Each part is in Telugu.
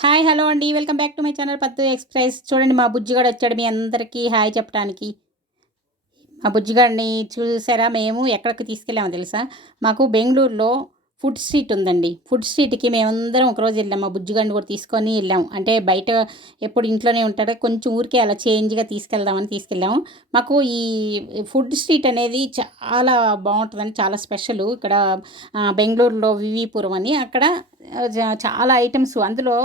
హాయ్ హలో అండి. Welcome back to my channel Pattu express. చూడండి మా బుజ్జిగాడు వచ్చాడు మీ అందరికీ హాయ్ చెప్పడానికి. మా బుజ్జిగాడిని చూసారా మేము ఎక్కడికి తీసుకెళ్ళామో తెలుసా? మాకు బెంగుళూరులో ఫుడ్ స్ట్రీట్ ఉందండి. ఫుడ్ స్ట్రీట్‌కి మేమందరం ఒకరోజు వెళ్ళాం. మా బుజ్జిగాడిని కూడా తీసుకొని వెళ్ళాం. అంటే బయట ఎప్పుడు ఇంట్లోనే ఉంటాడు. కొంచెం ఊరికే అలా చేంజ్‌గా తీసుకెళ్దామని తీసుకెళ్ళాము. మాకు ఈ ఫుడ్ స్ట్రీట్ అనేది చాలా బావుంటదండి. చాలా స్పెషలు. ఇక్కడ బెంగుళూరులో వివిపురం అని అక్కడ చాలా ఐటెమ్స్ అందులో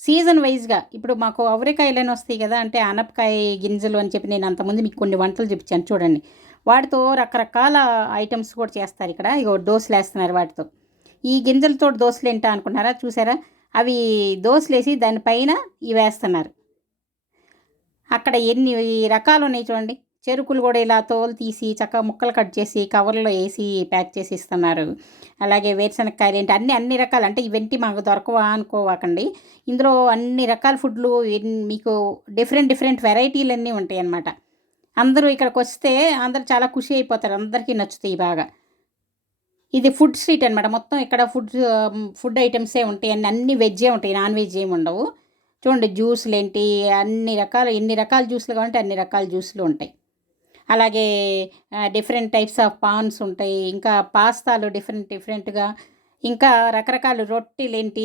సీజన్ వైజ్‌గా ఇప్పుడు మాకు అవరేకాయలని వస్తాయి గదా! అంటే ఆనపకాయ గింజలు అని చెప్పి నేను అంతకుముందు మీకు కొన్ని వంటలు చూపించాను చూడండి. వాటితో రకరకాల ఐటెమ్స్ కూడా చేస్తారిక్కడ. ఇగో దోసలేస్తున్నారు వాటితో. ఈ గింజలతోటి దోసలేంటా అనుకుంటున్నారా? చూసారా? అవి దోసలేసి దాని పైన ఇవేస్తున్నారు. అక్కడ ఎన్ని రకాలున్నాయి చూడండి. చెరుకులు గూడా ఇలా తోలు తీసి చక్కగా ముక్కలు కట్ చేసి కవర్‌లో ఏసి ప్యాక్ చేసి ఇస్తున్నారు. అలాగే వేరుశనక్కాయలేంటి అన్ని రకాలు అంటే ఇవేంటి మాకు దొరకవా అనుకోవకండి. ఇందులో అన్ని రకాల ఫుడ్‌లు మీకు డిఫరెంట్ వెరైటీలన్నీ ఉంటాయన్నమాట. అందరూ ఇక్కడికొస్తే అందరూ చాలా ఖుషి అయిపోతారు. అందరికీ నచ్చుతాయి బాగా. ఇది ఫుడ్ స్ట్రీట్ అనమాట. మొత్తం ఇక్కడ ఫుడ్ ఐటెమ్సే ఉంటాయి. అన్నీ వెజ్జే ఉంటాయి. నాన్ వెజ్ ఏమి ఉండవు. చూడండి జ్యూసులేంటి అన్ని రకాల ఎన్ని రకాల జ్యూసులు కావాలంటే అన్ని రకాల జ్యూసులు ఉంటాయి. అలాగే డిఫరెంట్ టైప్స్ ఆఫ్ పాన్స్ ఉంటాయి. ఇంకా పాస్తాలు డిఫరెంట్‌గా ఇంకా రకరకాల రొట్టెలేంటి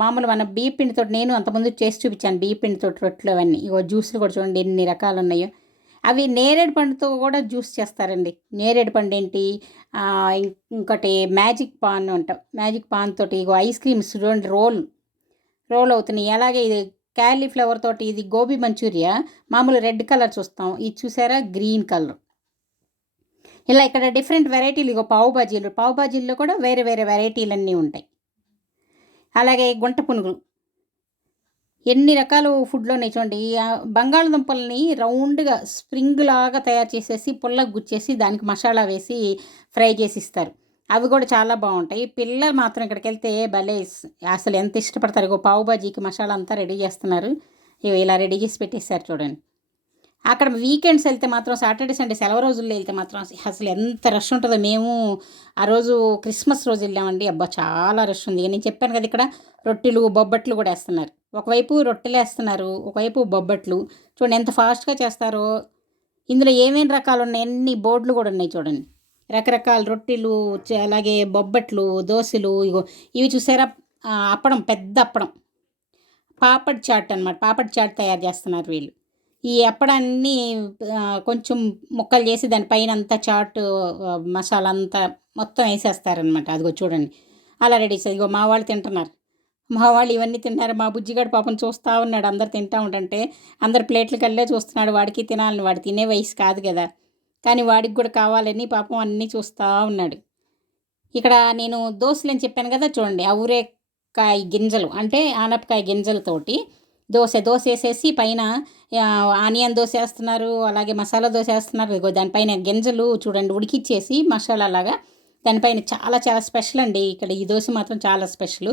మామూలు మన బియ్య పిండితోటి నేను అంతకుముందు చేసి చూపించాను. బియ్య పిండితోటి రొట్టెలు అవన్నీ. ఇగో జ్యూసులు కూడా చూడండి ఎన్ని రకాలున్నాయో. అవి నేరేడు పండుతో కూడా జ్యూస్ చేస్తారండి. నేరేడు పండేంటి ఇంకోటి మ్యాజిక్ పాన్ అంటాం. మ్యాజిక్ పాన్ తోటి ఇగో ఐస్ క్రీమ్స్ చూడండి రోల్ అవుతున్నాయి. అలాగే ఇది కాలీఫ్లవర్ తోటి ఇది గోబీ మంచూరియా మామూలు రెడ్ కలర్ చూస్తాం. ఇది చూసారా గ్రీన్ కలర్. ఇలా ఇక్కడ డిఫరెంట్ వెరైటీలు ఇగో పావు బాజీల్లో కూడా వేరే వెరైటీలన్నీ ఉంటాయి. అలాగే గుంట పునుగులు ఎన్ని రకాలు ఫుడ్‌లున్నాయి చూడండి. బంగాళదుంపల్ని రౌండ్‌గా స్ప్రింగ్ లాగా తయారు చేసేసి పుల్లకి గుచ్చేసి దానికి మసాలా వేసి ఫ్రై చేసి ఇస్తారు. అవి కూడా చాలా బావుంటాయి. పిల్లలు మాత్రం ఇక్కడికెళ్తే భలే అసలు ఎంత ఇష్టపడతారు. ఇగో పావు బాజీకి మసాలా అంతా రెడీ చేస్తున్నారు. ఇగో ఇలా రెడీ చేసి పెట్టేసారు చూడండి. అక్కడ వీకెండ్స్ వెళ్తే మాత్రం సాటర్డే, సండే సెలవు రోజుల్లో వెళ్తే మాత్రం అసలు ఎంత రష్ ఉంటదో. మేము ఆ రోజు క్రిస్మస్ రోజు వెళ్ళామండి. అబ్బా! చాలా రష్ ఉంది. నేను చెప్పాను కదా ఇక్కడ రొట్టెలు, బొబ్బట్లు కూడా ఏస్తున్నారు. ఒకవైపు రొట్టెలేస్తున్నారు. ఒకవైపు బొబ్బట్లు. చూడండి ఎంత ఫాస్ట్‌గా చేస్తారో. ఇందులో ఏమేం రకాలున్నాయి అన్ని బోర్డులు కూడా ఉన్నాయి చూడండి. రకరకాల రొట్టెలు అలాగే బొబ్బట్లు, దోసెలు ఇగో ఇవి చూసారా అప్పడం పెద్ద అప్పడం. పాపడ్ చాట్ అనమాట. పాపడ్ చాట్ తయారు చేస్తున్నారు వీళ్ళు. ఈ అప్పడాన్ని కొంచెం ముక్కలు చేసి దాని పైనంతా చాటు మసాలా అంతా మొత్తం ఏసేస్తారనమాట. అదిగో చూడండి. అలా రెడీ చేసి ఇగో మా వాళ్ళు తింటున్నారు. మా వాళ్ళు ఇవన్నీ తింటున్నారు. మా బుజ్జిగాడు పాపం చూస్తా ఉన్నాడు. అందరూ తింటా ఉంటుంటే అందరు ప్లేట్లకెళ్ళే చూస్తున్నాడు. వాడికి తినాలని వాడు తినే వయసు కాదు గదా! కానీ వాడికి కూడా కావాలని పాపం అన్నీ చూస్తా ఉన్నాడు. ఇక్కడ నేను దోసలని చెప్పాను కదా! చూడండి. అవరేకాయ గింజలు అంటే ఆనపకాయ గింజలతోటి దోసేసేసి పైన ఆనియన్ దోసేస్తున్నారు. అలాగే మసాలా దోసేస్తున్నారు. ఇగో దానిపైన గింజలు చూడండి ఉడికిచ్చేసి మసాలాలాగా దానిపైన చాలా స్పెషల్ అండి. ఇక్కడ ఈ దోస మాత్రం చాలా స్పెషలు.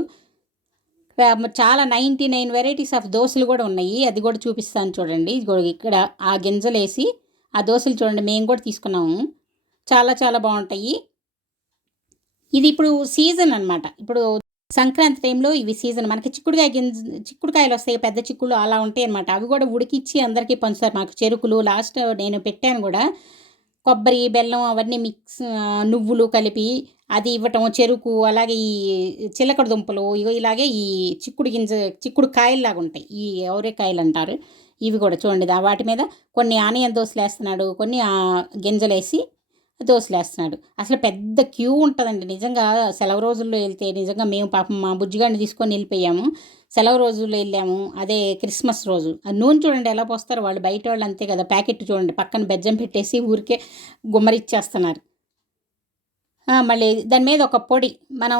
చాలా 99 వెరైటీస్ ఆఫ్ దోసలు కూడా ఉన్నాయి. అది కూడా చూపిస్తాను చూడండి. ఇదిగో ఇక్కడ ఆ గింజలేసి ఆ దోసలు చూడండి మేము కూడా తీసుకున్నాము. చాలా బావుంటాయి. ఇది ఇప్పుడు సీజన్ అనమాట. ఇప్పుడు సంక్రాంతి టైంలో ఇవి సీజన్. మనకి చిక్కుడుకాయలొస్తాయి పెద్ద చిక్కుళ్ళు అలా ఉంటాయనమాట. అవి కూడా ఉడికిచ్చి అందరికీ పంచుతారు. మాకు చెరుకులు లాస్ట్ నేను పెట్టాను గూడా. కొబ్బరి, బెల్లం అవన్నీ నువ్వులు కలిపి అది ఇవ్వటం. చెరుకు అలాగే ఈ చిలకడ దుంపలు ఇగో ఇలాగే ఈ చిక్కుడు కాయల్లాగుంటాయి. ఈ అవరేకాయలంటారు. ఇవి కూడా చూడండి వాటి మీద కొన్ని ఆనియన్ దోసలేస్తున్నాడు. కొన్ని గింజలేసి దోసలేస్తున్నాడు. అసలు పెద్ద క్యూ ఉంటదండి. నిజంగా సెలవు రోజుల్లో ఎళ్తే నిజంగా మేము పాపం మా బుజ్జిగాడిని తీసుకొని ఎళ్ళిపోయాము. సెలవు రోజుల్లో ఎళ్ళాము. అదే క్రిస్మస్ రోజు. ఆ నూనె చూడండి ఎలా పోస్తారో వాళ్ళు బయటోళ్ళు అంతే కదా! ప్యాకెట్ చూడండి పక్కన బెజ్జం పెట్టేసి ఊరికే గుమ్మరిచ్చేస్తున్నారు. మళ్ళీ దాని మీద ఒక పొడి మనం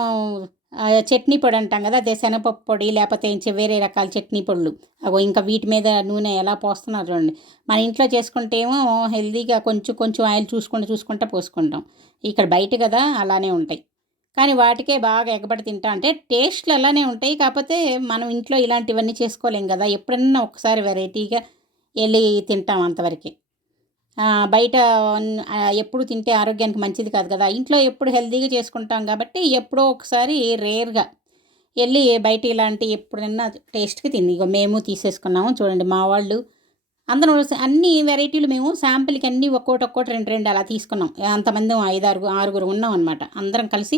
చట్నీ పొడి అంటాం కదా! అదే శనగపప్పు పొడి లేపోతే వేరే రకాల చట్నీ పొడులు. అగో ఇంకా వీటి మీద నూనె ఎలా పోస్తున్నారో చూడండి. మన ఇంట్లో చేసుకుంటే ఏమో హెల్తీగా కొంచెం ఆయిల్ చూసుకుంటా పోసుకుంటాం. ఇక్కడ బయట కదా అలానే ఉంటాయి. కానీ వాటికే బాగా ఎగబడి తింటా అంటే టేస్ట్‌లు అలానే ఉంటాయి. కాకపోతే మనం ఇంట్లో ఇలాంటివన్నీ చేసుకోలేం కదా! ఎప్పుడన్నా ఒకసారి వెరైటీగా ఎళ్లి తింటాం అంతవరకే. బయట ఎప్పుడు తింటే ఆరోగ్యానికి మంచిది కాదు కదా! ఇంట్లో ఎప్పుడు హెల్తీగా చేసుకుంటాం కాబట్టి ఎప్పుడో ఒకసారి రేర్‌గా వెళ్ళి బయట ఇలాంటి ఎప్పుడైనా టేస్ట్కి తిని ఇగో మేము తీసేసుకున్నాము చూడండి. మా వాళ్ళు అందరం అన్ని వెరైటీలు మేము శాంపిల్కి అన్నీ ఒక్కోటి రెండు రెండు అలా తీసుకున్నాం. అంతమంది 5-6 ఉన్నాం అనమాట. అందరం కలిసి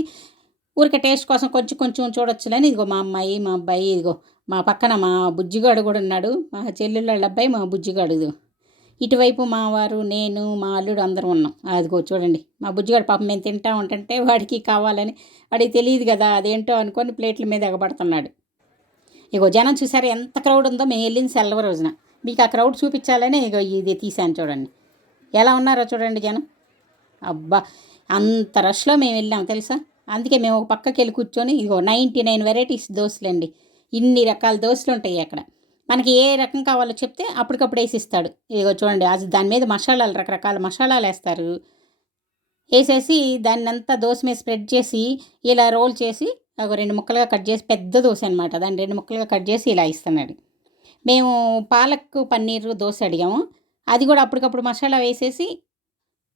ఊరికే టేస్ట్ కోసం కొంచెం కొంచెం చూడొచ్చులని ఇదిగో మా అమ్మాయి మా అబ్బాయి ఇదిగో మా పక్కన మా బుజ్జిగాడు కూడా ఉన్నాడు. మా చెల్లెళ్ళ అబ్బాయి మా బుజ్జిగాడు ఇదిగో. ఇటువైపు మా వారు నేను మా అల్లుడు అందరం ఉన్నాం. అదిగో చూడండి మా బుజ్జిగాడు పాపం మేము తింటా ఉంటుంటే వాడికి కావాలని వాడికి తెలియదు కదా అదేంటో అనుకొని ప్లేట్ల మీద ఎగబడుతున్నాడు. ఇగో జనం చూసారు ఎంత క్రౌడ్ ఉందో. మేము వెళ్ళింది సెలవు రోజున. మీకు ఆ క్రౌడ్ చూపించాలని ఇగో ఇది తీశాను చూడండి. ఎలా ఉన్నారో చూడండి జనం. అబ్బా అంత రష్లో మేము వెళ్ళాం తెలుసా. అందుకే మేము ఒక పక్కకి వెళ్ళి కూర్చొని ఇగో 99 వెరైటీస్ దోశలండి. ఇన్ని రకాల దోశలు ఉంటాయి అక్కడ. మనకి ఏ రకం కావాలో చెప్తే అప్పటికప్పుడు వేసిస్తాడు. ఇదిగో చూడండి అది దాని మీద మసాలాలు రకరకాల మసాలాలు వేస్తారు. వేసేసి దాన్ని అంతా దోశ మీద స్ప్రెడ్ చేసి ఇలా రోల్ చేసి ఒక 2 ముక్కలుగా కట్ చేసి పెద్ద దోశ అనమాట. దాన్ని 2 ముక్కలుగా కట్ చేసి ఇలా ఇస్తున్నాడు. మేము పాలక్ పన్నీర్ దోశ అడిగాము. అది కూడా అప్పటికప్పుడు మసాలా వేసేసి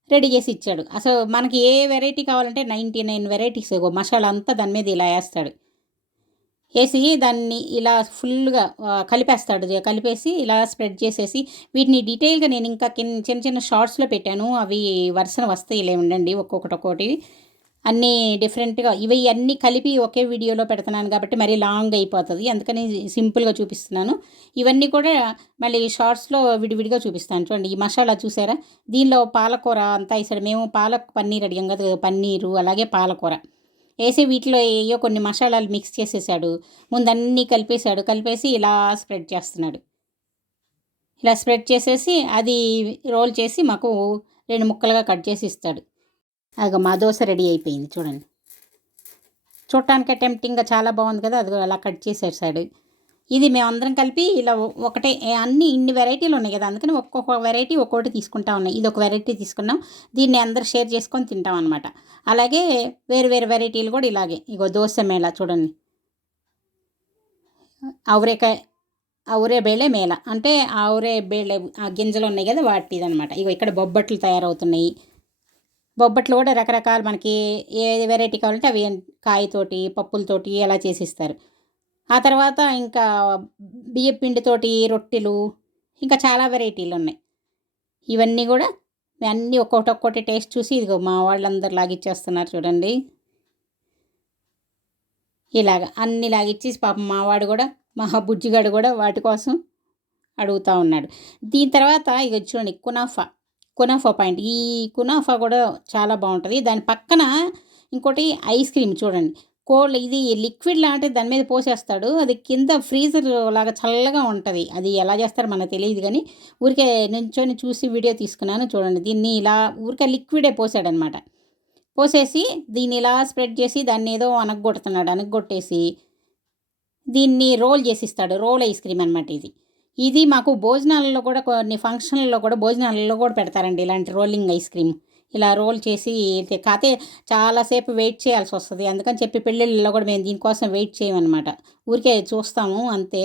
రెడీ చేసి ఇచ్చాడు. అసలు మనకి ఏ వెరైటీ కావాలంటే 99 వెరైటీస్ మసాలా అంతా దాని మీద ఇలా వేస్తాడు. వేసి దాన్ని ఇలా ఫుల్గా కలిపేస్తాడు. కలిపేసి ఇలా స్ప్రెడ్ చేసేసి వీటిని డీటెయిల్గా నేను ఇంకా చిన్న చిన్న షార్ట్స్లో పెట్టాను. అవి వరుసన వస్తాయిలే ఉండండి ఒక్కొక్కటి అన్నీ డిఫరెంట్గా ఇవి అన్నీ కలిపి ఒకే వీడియోలో పెడుతున్నాను కాబట్టి మరీ లాంగ్ అయిపోతుంది. అందుకని సింపుల్గా చూపిస్తున్నాను. ఇవన్నీ కూడా మళ్ళీ షార్ట్స్లో విడివిడిగా చూపిస్తాను. చూడండి ఈ మసాలా చూసారా. దీనిలో పాలకూర అంతా వేసాడు. మేము పాలక్ పన్నీర్ అడిగాం కదా, పన్నీరు అలాగే పాలకూర వేసి వీటిలో ఏయో కొన్ని మసాలాలు మిక్స్ చేసేసాడు. ముందన్నీ కలిపేసి ఇలా స్ప్రెడ్ చేస్తున్నాడు. ఇలా స్ప్రెడ్ చేసేసి అది రోల్ చేసి మాకు 2 ముక్కలుగా కట్ చేసి ఇస్తాడు. అదిగో మా దోశ రెడీ అయిపోయింది చూడండి. చూడటానికి టెంప్టింగ్గా చాలా బాగుంది కదా. అది అలా కట్ చేసేసాడు. ఇది మేమందరం కలిపి ఇలా ఒకటే అన్ని ఇన్ని వెరైటీలు ఉన్నాయి కదా, అందుకని ఒక్కొక్క వెరైటీ ఒక్కొక్కటి తీసుకుంటా ఉన్నాయి. ఇది ఒక వెరైటీ తీసుకున్నాం. దీన్ని అందరు షేర్ చేసుకొని తింటాం అనమాట. అలాగే వేరు వేరు వెరైటీలు కూడా ఇలాగే ఇగో దోశ మేళ చూడండి. ఔరే బేళే మేళ అంటే ఔరే బేళే ఆ గింజలు ఉన్నాయి కదా వాటిది అనమాట. ఇగో ఇక్కడ బొబ్బట్లు తయారవుతున్నాయి. బొబ్బట్లు కూడా రకరకాలు మనకి ఏ వెరైటీ కావాలంటే అవి కాయతోటి పప్పులతోటి అలా చేసిస్తారు. ఆ తర్వాత ఇంకా బియ్యం పిండితోటి రొట్టెలు ఇంకా చాలా వెరైటీలు ఉన్నాయి. ఇవన్నీ కూడా అన్నీ ఒక్కొక్కటి టేస్ట్ చూసి ఇదిగో మా వాళ్ళందరూ లాగిచ్చేస్తున్నారు చూడండి. ఇలాగ అన్నీ లాగిచ్చేసి పాపం మావాడు కూడా మా బుజ్జిగాడు కూడా వాటి కోసం అడుగుతూ ఉన్నాడు. దీని తర్వాత ఇక చూడండి కునాఫా పాయింట్. ఈ కునాఫా కూడా చాలా బాగుంటుంది. దాని పక్కన ఇంకోటి ఐస్ క్రీమ్ చూడండి. ఇది లిక్విడ్ లాంటిది దాని మీద పోసేస్తాడు. అది కింద ఫ్రీజర్ లాగా చల్లగా ఉంటుంది. అది ఎలా చేస్తారో మనకు తెలియదు కానీ ఊరికే నుంచొని చూసి వీడియో తీసుకున్నాను చూడండి. దీన్ని ఇలా ఊరికే లిక్విడే పోసాడనమాట. పోసేసి దీన్ని ఇలా స్ప్రెడ్ చేసి దాన్ని ఏదో అనగొట్టేసి దీన్ని రోల్ చేసిస్తాడు. రోల్ ఐస్ క్రీమ్ అనమాట ఇది మాకు భోజనాలలో కూడా కొన్ని ఫంక్షన్లలో కూడా భోజనాలలో కూడా పెడతారండి ఇలాంటి రోలింగ్ ఐస్ క్రీమ్. ఇలా రోల్ చేసి కాతే చాలాసేపు వెయిట్ చేయాల్సి వస్తుంది. అందుకని చెప్పి పెళ్ళిళ్ళలో కూడా మేము దీనికోసం వెయిట్ చేయమన్నమాట. ఊరికే చూస్తాము అంతే.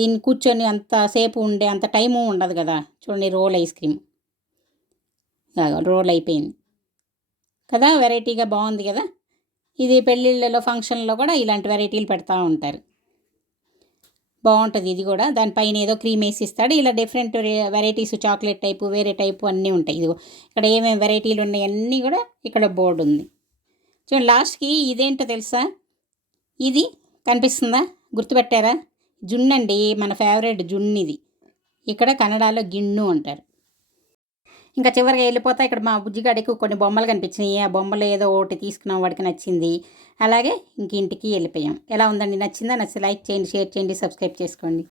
దీన్ని కూర్చొని అంతసేపు ఉండే అంత టైము ఉండదు కదా. చూడండి రోల్ ఐస్ క్రీమ్ రోల్ అయిపోయింది కదా. వెరైటీగా బాగుంది కదా. ఇది పెళ్ళిళ్ళలో ఫంక్షన్లో కూడా ఇలాంటి వెరైటీలు పెడతా ఉంటారు. బాగుంటుంది ఇది కూడా. దానిపైన ఏదో క్రీమ్ వేసి ఇస్తాడు. ఇలా డిఫరెంట్ వెరైటీస్ చాక్లెట్ టైపు వేరే టైపు అన్నీ ఉంటాయి. ఇదిగో ఇక్కడ ఏమేమి వెరైటీలు ఉన్నాయి అన్నీ కూడా ఇక్కడ బోర్డు ఉంది చూడండి. లాస్ట్కి ఇదేంటో తెలుసా, ఇది కనిపిస్తుందా, గుర్తుపెట్టారా? జున్నండి, మన ఫేవరెట్ జున్ను ఇది. ఇక్కడ కన్నడలో గిన్ను అంటారు. ఇంకా చివరిగా వెళ్ళిపోతా ఇక్కడ మా బుజ్జిగాడికి కొన్ని బొమ్మలు కనిపించినాయి. ఆ బొమ్మలు ఏదో ఒకటి తీసుకున్నాం, వాడికి నచ్చింది. అలాగే ఇంటికి వెళ్ళిపోయాం. ఎలా ఉందండి, నచ్చిందా? నచ్చితే లైక్ చేయండి, షేర్ చేయండి, సబ్స్క్రైబ్ చేసుకోండి.